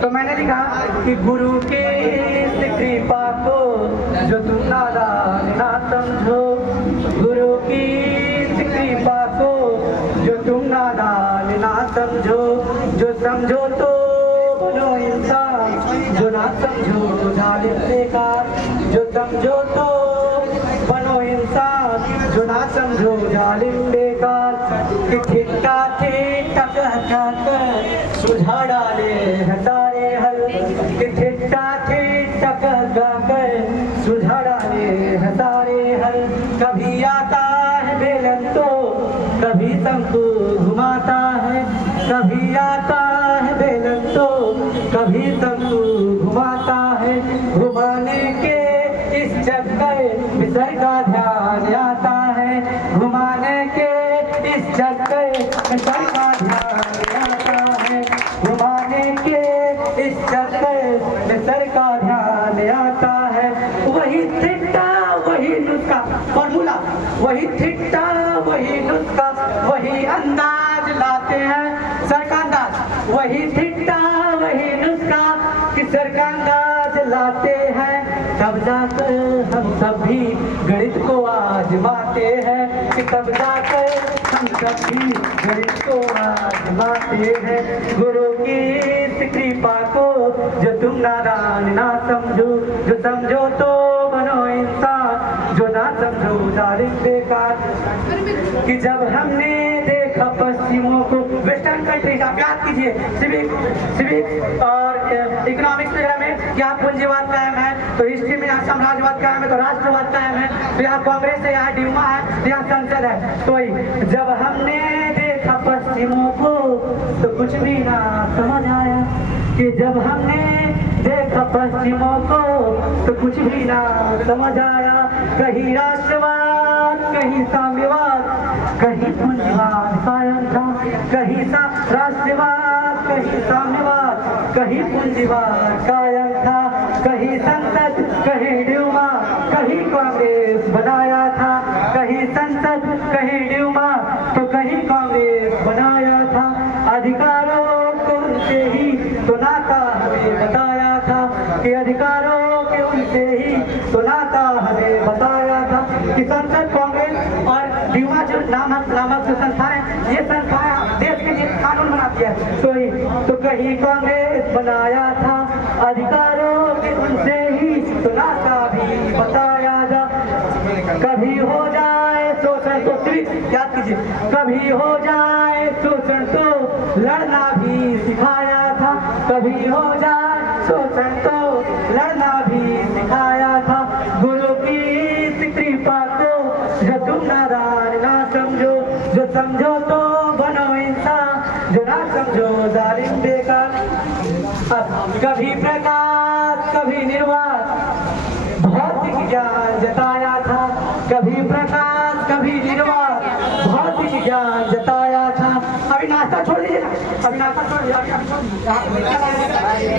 तो मैंने लिखा कि गुरु की इस कृपा को जो तुम नादान ना समझो, गुरु की इस कृपा को जो तुम नादान ना समझो, जो समझो तो बनो इंसान, जो ना समझो जालिम बेकार, जो समझो तो बनो इंसान, जो ना समझो जालिम बेकार। कि ठिक्का ठिक्का कर सुझा डाले हैं सारे हल, कि ठिक्का ठिक्का कर सुझा डाले हैं सारे हल। कभी आता है बेलन तो कभी शंकु घुमाता है, कभी आता है बेलन तो कभी शंकु घुमाता है। घुमाने के इस चक्कर में सर का ध्यान आता है, घुमाने के इस चक्कर में सर का ध्यान आता है, घुमाने के इस चक्कर में सर का ध्यान आता है। वही थिट्टा वही नुस्खा फॉर्मूला, वही थिट्टा वही नुस्खा वही अंदाज लाते हैं सर का अंदाज, वही थिट्टा वही नुस्खा कि सर का अंदाज लाते हैं। तब जाकर हम सब भी गणित को आजमाते हैं, कि तब जाकर हम सब भी गणित को आजमाते हैं। गुरु की इस कृपा को जो तुम नादान ना समझो, जो समझो तो बनो इंसान, जो ना समझो जालिम बेकार। कि जब हमने देखा पश्चिमों को, वेस्टर्न कंट्री का याद कीजिए, सिविक और इकोनॉमिक्स वगैरह में क्या पूंजीवाद कायम है, तो हिस्ट्री में यहाँ साम्राज्यवाद कायम है, तो राष्ट्रवाद कायम है, तो यहाँ कांग्रेस है, यहाँ ड्यूमा है, तो यहाँ संसद है। तो वही जब हमने देखा पश्चिमों को तो कुछ भी ना समझ आया, कि जब हमने देखा पश्चिमों को तो कुछ भी ना समझ आया। कहीं राष्ट्रवाद कहीं साम्यवाद कहीं पूंजीवाद कायम था, कहीं राष्ट्रवाद कहीं साम्यवाद कहीं पूंजीवाद कायम था। कहीं संसद कहीं ड्यूमा कहीं कांग्रेस बनाया था, कहीं संसद कहीं ड्यूमा तो कहीं कांग्रेस बनाया था। अधिकारों को उनसे ही तो नाता हमें बताया था, कि अधिकारों के उनसे ही तो नाता हमें बताया था। कि संसद कांग्रेस और ड्यूमा जो नामक जो संस्थान है, ये संस्थाएं देश के लिए कानून बनाती है, तो कहीं कांग्रेस बनाया था। अधिकारों के उनसे ही तो नाता भी बताया जा। कभी हो जाए शोषण तो सिर्फ याद कीजिए, कभी हो जाए शोषण तो लड़ना भी सिखाया था, कभी हो जाए शोषण तो लड़ना भी सिखाया था। गुरु की इस कृपा को जो तुम नादान ना समझो, जो समझो तो बनो इंसान, जो ना समझो जालिम बेकार। कभी प्रकाश कभी निर्वात भौतिक ज्ञान जताया था, कभी प्रकाश कभी निर्वात भौतिक ज्ञान जताया था। अभी नाश्ता छोड़ दीजिए ना, अभी नाश्ता छोड़ दीजिए,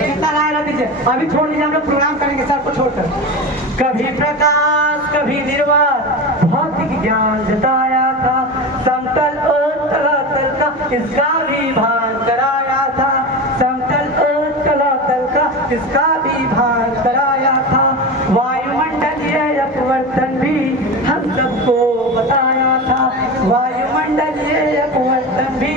कितना लाए रख दीजिए, अभी छोड़ दीजिए, हम लोग प्रोग्राम करेंगे सर को छोड़कर। कभी प्रकाश कभी निर्वात भौतिक ज्ञान जताया था, समतल और तलातल का इसका भी भान कराया था, समतल और तलातल का इसका भी भान कराया था। वायुमंडलीय अपवर्तन भी हम सबको बताया था, वायुमंडलीय अपवर्तन भी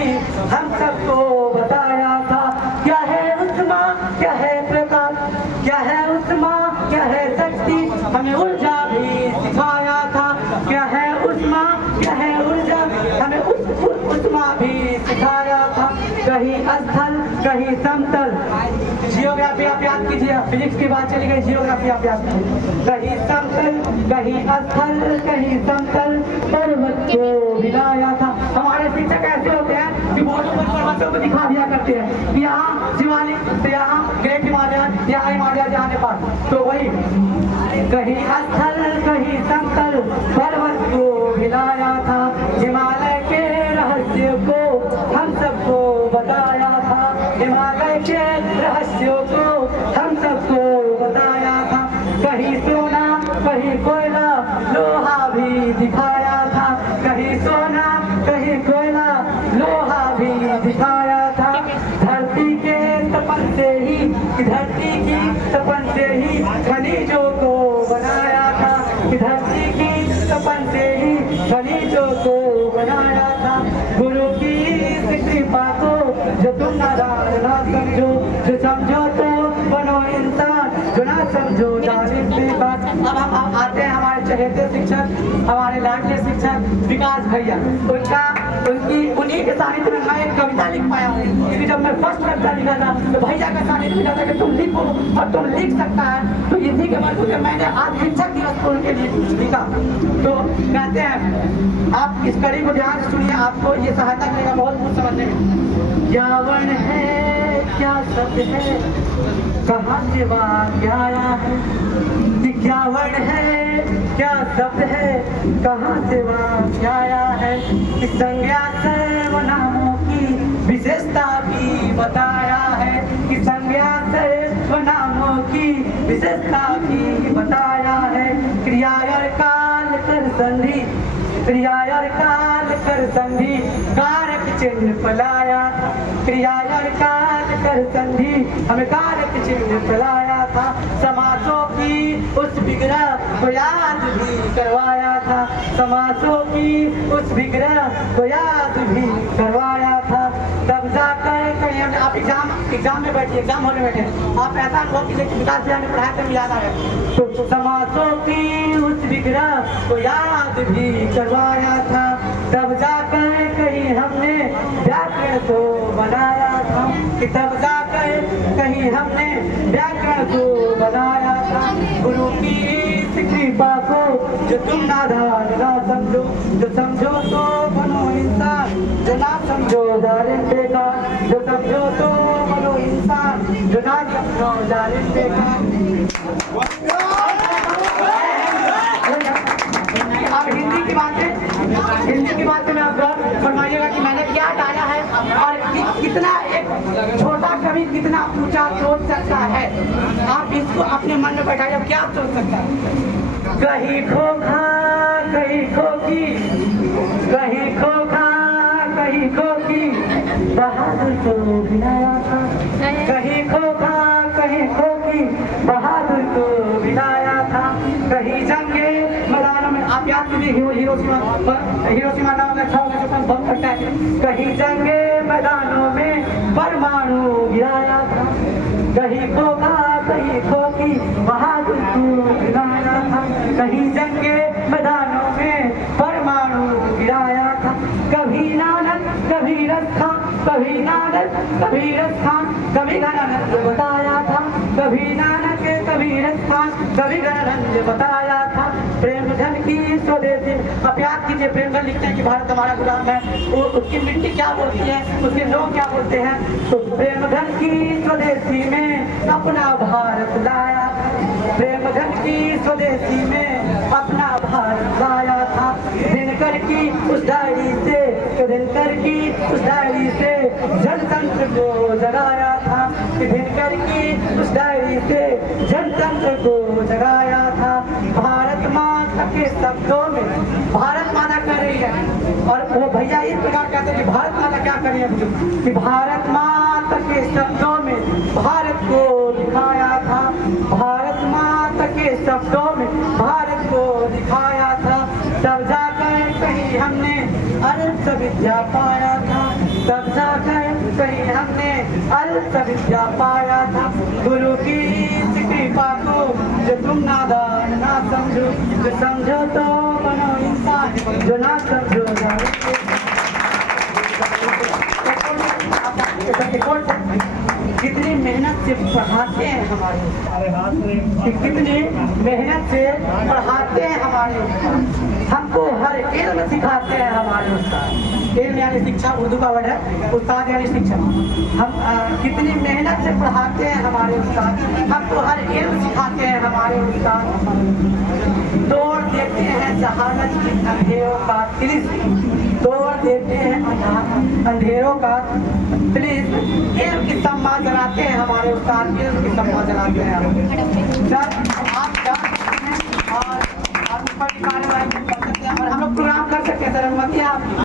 हम सबको बताया था। क्या है उष्मा क्या है प्रकाश, क्या है उष्मा क्या है शक्ति, हमें ऊर्जा भी सिखाया था। क्या है उष्मा क्या है ऊर्जा, हमें उष्मा भी सिखाया था। कहीं स्थल कहीं समतल, जियोग्राफी आप याद कीजिए, फिजिक्स की बात चली गई, जियोग्राफी आप याद कीजिए। कहीं समतल कहीं स्थल कहीं समतल पर्वत को मिलाया था। हमारे शिक्षक ऐसे होते हैं कि बोर्ड पर पर्वतों को दिखा दिया करते हैं, यहाँ शिवालिक तो यहाँ ग्रेट हिमालय, यहाँ हिमालय जहाँ नेपाल, तो वही कहीं स्थल कहीं समतल पर्वत को मिलाया था। हिमालय के रहस्य को हम सबको बताया था, हिमालय के रहस्यों को हम सबको बताया था। कहीं सोना कहीं कोयला लोहा भी दिखाया था, कहीं सोना कहीं कोयला लोहा भी दिखाया था। धरती के तपन से ही कि धरती की तपन से ही खनिजों को बनाया था, कि धरती की तपन से ही खनिजों को बनाया था। गुरु की इस कृपा को जो तुम नादान ना समझो, जो समझो तो बनो इंसान, जो ना समझो जालिम बेबाक। अब हम आते हैं हमारे चहेते शिक्षक, हमारे लाडले शिक्षक विकास भैया। उन्हीं के सानिध्य में मैं एक कविता लिख पाया हूँ, क्योंकि जब मैं फर्स्ट कविता लिखा था तो भैया का सानिध्य मिला था कि तुम लिखो और तुम लिख सकता है। तो इसी के मजबूत में मैंने आज शिक्षक दिवस को उनके लिए लिखा। तो कहते हैं, आप इस कड़ी को ध्यान से सुनिए, आपको ये सहायता करेगा बहुत कुछ समझने में। क्या वर्ण है, क्या शब्द है, कहाँ से वाक्य आया है, क्या वर्ण है, क्या शब्द है, कहाँ से वाक्य आया है। इस संज्ञा सर्वनामों की विशेषता भी बताया है, कि संज्ञा सर्वनामों की विशेषता भी बताया है। क्रिया और काल कर संधि, क्रिया और काल कर संधि कारक चिन्ह फैलाया था, क्रिया और काल कर संधि हमें कारक चिन्ह फैलाया था। समासों की उस विग्रह को याद भी करवाया था, समासों की उस विग्रह को याद भी करवाया था। तब जाकर कहीं आप एग्जाम में बैठे, एग्जाम होने बैठे, आप ऐसा अनुभव कीजिए कि विकास भैया ने पढ़ाया तो याद आ गया। तो समासों की उस विग्रह को याद भी करवाया था। तब जाकर कहीं हमने व्याकरण को बनाया था, कि तब जाकर कहीं हमने व्याकरण को बनाया था। गुरु की इस कृपा को जो तुम नादान ना समझो, जो समझो तो बनो इंसान, जो ना समझो जालिम बेकार, जो समझो तो बनो इंसान, जो ना समझो जालिम बेकार। अब हिंदी की बातें में आप गौर फरमाइएगा कि मैंने क्या डाला है और कितना एक छोटा कवि कितना ऊंचा सोच सकता है। आप इसको अपने मन में बैठाइए, क्या सोच सकता है। कहीं खोखा कहीं खोखी, कहीं खोखा कहीं खोखी बहादुर को गिराया था, कहीं खोखा कहीं खोखी बहादुर को गिराया था। कहीं जंगे मैदानों में, आप याद कीजिए हिरोशिमा नाम का अच्छा बम फटता है। कहीं जंगे मैदानों में परमाणु गिराया था, कहीं खोखा कहीं खोखी बहादुर को गिराया था। कहीं जंगे मैदानों में परमाणु गिराया था। कभी नानक कभी रखा, कभी नानक कभी रखा, कभी गणानंद बताया था, कभी नानक कभी रखा, कभी गणानंद बताया था। प्रेमधन की स्वदेशी, अब याद कीजिए प्रेमधन लिखते हैं कि भारत हमारा गुलाम है, उसकी मिट्टी क्या बोलती है, उसके लोग क्या बोलते हैं। तो प्रेमधन की स्वदेशी में अपना भारत लाया, प्रेमधन की स्वदेशी में अपना भारत लाया था। दिनकर की उस डायरी से, दिनकर की उस डायरी से जनतंत्र को जगाया था, दिनकर की उस डायरी से जनतंत्र को जगाया था। भारत माता के शब्दों में, भारत माता कर रही है और वो भैया इस प्रकार कहते हैं कि भारत माता क्या कर रही है, कि भारत माता के शब्दों में भारत को दिखाया था, भारत माता के शब्दों में भारत को दिखाया था। तब जाकर कहीं हमने अल्प विद्या पाया था, तब जाकर कहीं हमने अल्प विद्या पाया था। गुरु की इस कृपा को जो तुम नादान ना समझो, जो समझो तो बनो इंसान, जो ना समझो कितनी मेहनत से पढ़ाते हैं हमारे, कितनी मेहनत से पढ़ाते हैं हमारे, हमको हर इल्म सिखाते हैं हमारे उस्ताद। इल्म यानी शिक्षा, उर्दू का वर्ड है, उस्ताद यानी शिक्षा। हम कितनी मेहनत से पढ़ाते हैं हमारे उस्ताद, हमको हर इल्म सिखाते हैं हमारे उस्ताद। तोड़ देते हैं जहानत की अंधेरों का तिलिस, तोड़ देते हैं अंधेरों का तिलिस। इल्म की सम्मा जलाते हैं हमारे उस्ताद, इल्म की सम्मा जलाते हैं। जब आप जान सकते हैं और ऊपर की कार्यवाही कर सकते हैं और हम लोग प्रोग्राम कर सकते हैं, सर अनुमति आप